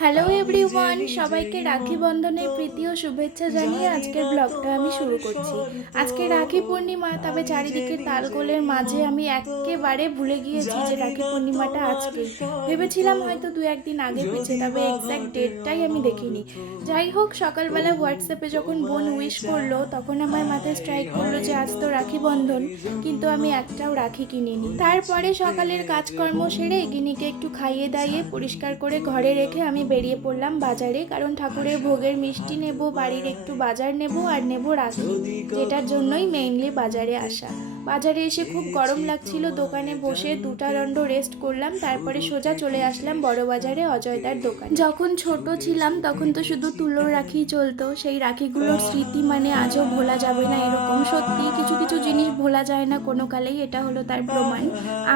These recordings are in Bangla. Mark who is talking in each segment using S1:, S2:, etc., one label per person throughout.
S1: হ্যালো এভরিওয়ান সবাইকে রাখি বন্ধনের প্রীতি ও শুভেচ্ছা জানিয়ে আজকের ব্লগটা আমি শুরু করছি। আজকে রাখি পূর্ণিমা, তবে চারিদিকে তালগোলের মাঝে আমি একেবারে ভুলে গিয়েছি যে রাখি পূর্ণিমাটা আজকে। ভেবেছিলাম হয়তো দু একদিন আগে পিছে তবে এক্স্যাক্ট ডেটটাই আমি দেখিনি। যাই হোক, সকালবেলা হোয়াটসঅ্যাপে যখন বোন উইশ করল, তখন আমার মাথায় স্ট্রাইক করল যে আজ তো রাখি বন্ধন, কিন্তু আমি একটাও রাখি কিনিনি। তারপরে সকালের কাজকর্ম সেরে গিনিকে একটু খাইয়ে দাইয়ে পরিষ্কার করে ঘরে রেখে আমি বেরিয়ে পড়লাম বাজারে, কারণ ঠাকুরের ভোগের মিষ্টি নেব, বাড়ির একটু বাজার নেব আর নেব রাখি, যেটার জন্যই মেইনলি বাজারে আসা। বাজারে এসে খুব গরম লাগছিল, দোকানে বসে দুটা দণ্ড রেস্ট করলাম, তারপরে সোজা চলে আসলাম বড় বাজারে অজয়দার দোকান। যখন ছোট ছিলাম, তখন তো শুধু তুলোর রাখি চলতো, সেই রাখিগুলোর স্মৃতি মানে আজও ভোলা যাবে না এরকম। সত্যি, কিছু কিছু জিনিস ভোলা যায় না কোনো কালেই, এটা হলো তার প্রমাণ।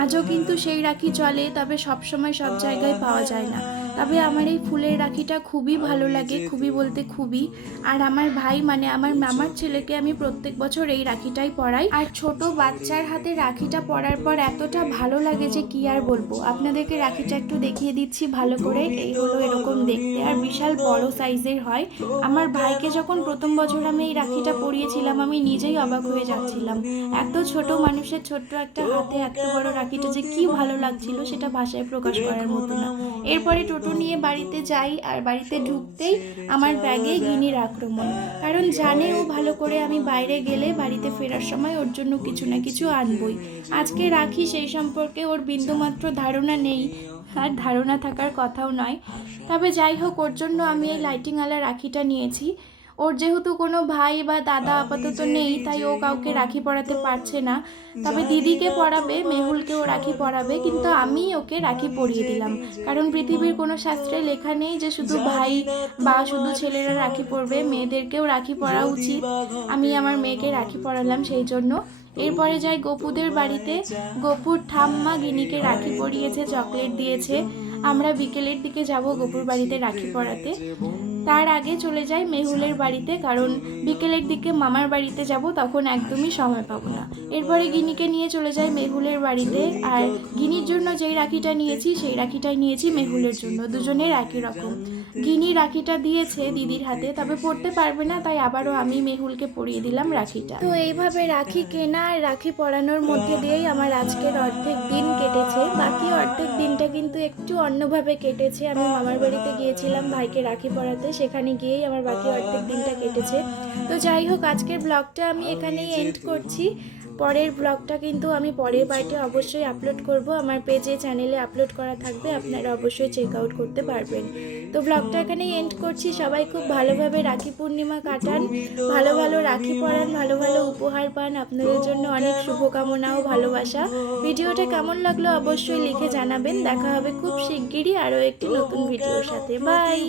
S1: আজও কিন্তু সেই রাখি চলে, তবে সবসময় সব জায়গায় পাওয়া যায় না। তবে আমার এই ফুলের রাখিটা খুবই ভালো লাগে খুবই বলতে খুবই। আর আমার ভাই মানে আমার মামার ছেলেকে আমি প্রত্যেক বছর এই রাখিটাই পরাই। আর ছোট বাচ্চার হাতে রাখিটা পরার পর এতটা ভালো লাগে যে কি আর বলব। আপনাদেরকে রাখিটা একটু দেখিয়ে দিচ্ছি ভালো করে। এই হলো এরকম দেখতে। আর বিশাল বড় সাইজের হয়। আমার ভাইকে যখন প্রথম বছর আমি এই রাখিটা পরিয়েছিলাম আমি নিজেই অবাক হয়ে যাচ্ছিলাম। এত ছোট মানুষের ছোট্ট একটা হাতে এত বড় রাখিটা যে কি ভালো লাগছিল সেটা ভাষায় প্রকাশ করার মতো না। এরপরে টোটো নিয়ে বাড়িতে যাই আর বাড়িতে ঢুকতেই আমার ব্যাগে গিনির আক্রমণ। কারণ জানে ও ভালো করে আমি বাইরে গেলে বাড়িতে ফেরার সময় ওর জন্য কিছু না কিছু আনবই। আজকে রাখি সেই সম্পর্কে ওর বিন্দুমাত্র ধারণা নেই, আর ধারণা থাকার কথাও নয়। তবে যাই হোক, ওর জন্য আমি এই লাইটিংওয়ালা রাখিটা নিয়েছি। ওর যেহেতু কোনো ভাই বা দাদা আপাতত নেই তাই ও কাউকে রাখি পরাতে পারছে না। তবে দিদিকে পরাবে মেহুলকেও রাখি পরাবে কিন্তু আমি ওকে রাখি পরিয়ে দিলাম। কারণ পৃথিবীর কোনো শাস্ত্রে লেখা নেই যে শুধু ভাই বা শুধু ছেলেরা রাখি পরবে মেয়েদেরকেও রাখি পরা উচিত। আমি আমার মেয়েকে রাখি পরালাম সেই জন্য। এরপরে যাই গপুদের বাড়িতে। গপুর ঠাম্মা গিনিকে রাখি পরিয়েছে চকলেট দিয়েছে। আমরা বিকেলের দিকে যাব গপুর বাড়িতে রাখি পরাতে। তার আগে চলে যাই মেহুলের বাড়িতে, কারণ বিকেলের দিকে মামার বাড়িতে যাব, তখন একদমই সময় পাবো না। এরপরে গিনিকে নিয়ে চলে যাই মেহুলের বাড়িতে, আর গিনির জন্য যেই রাখিটা নিয়েছি, সেই রাখিটাই নিয়েছি মেহুলের জন্য, দুজনের একই রকম। গিনি রাখিটা দিয়েছে দিদির হাতে, তবে পড়তে পারবে না, তাই আবারও আমি মেহুলকে পরিয়ে দিলাম রাখিটা। তো এইভাবে রাখি কেনা আর রাখি পরানোর মধ্যে দিয়েই আমার আজকের অর্ধেক দিন কেটেছে। বাকি অর্ধেক দিনটা কিন্তু একটু অন্যভাবে কেটেছে। আমি মামার বাড়িতে গিয়েছিলাম ভাইকে রাখি পরাতে। সেখানে গিয়েই আমার বাকি অর্ধেক দিনটা কেটেছে। তো যাই হোক, আজকের ব্লগটা আমি এখানেই এন্ড করছি। পরের ব্লগটা কিন্তু আমি পরের পার্টে অবশ্যই আপলোড করব। আমার পেজে চ্যানেলে আপলোড করা থাকবে, আপনারা অবশ্যই চেক আউট করতে পারবেন। তো ব্লগটা এখানেই এন্ড করছি। সবাই খুব ভালোভাবে রাখি পূর্ণিমা কাটান। ভালো ভালো রাখি পরান, ভালো ভালো উপহার পান। আপনাদের জন্য অনেক শুভকামনা ও ভালোবাসা। ভিডিওটা কেমন লাগল অবশ্যই লিখে জানাবেন। দেখা হবে খুব শিগগিরই আরও একটি নতুন ভিডিওর সাথে। বাই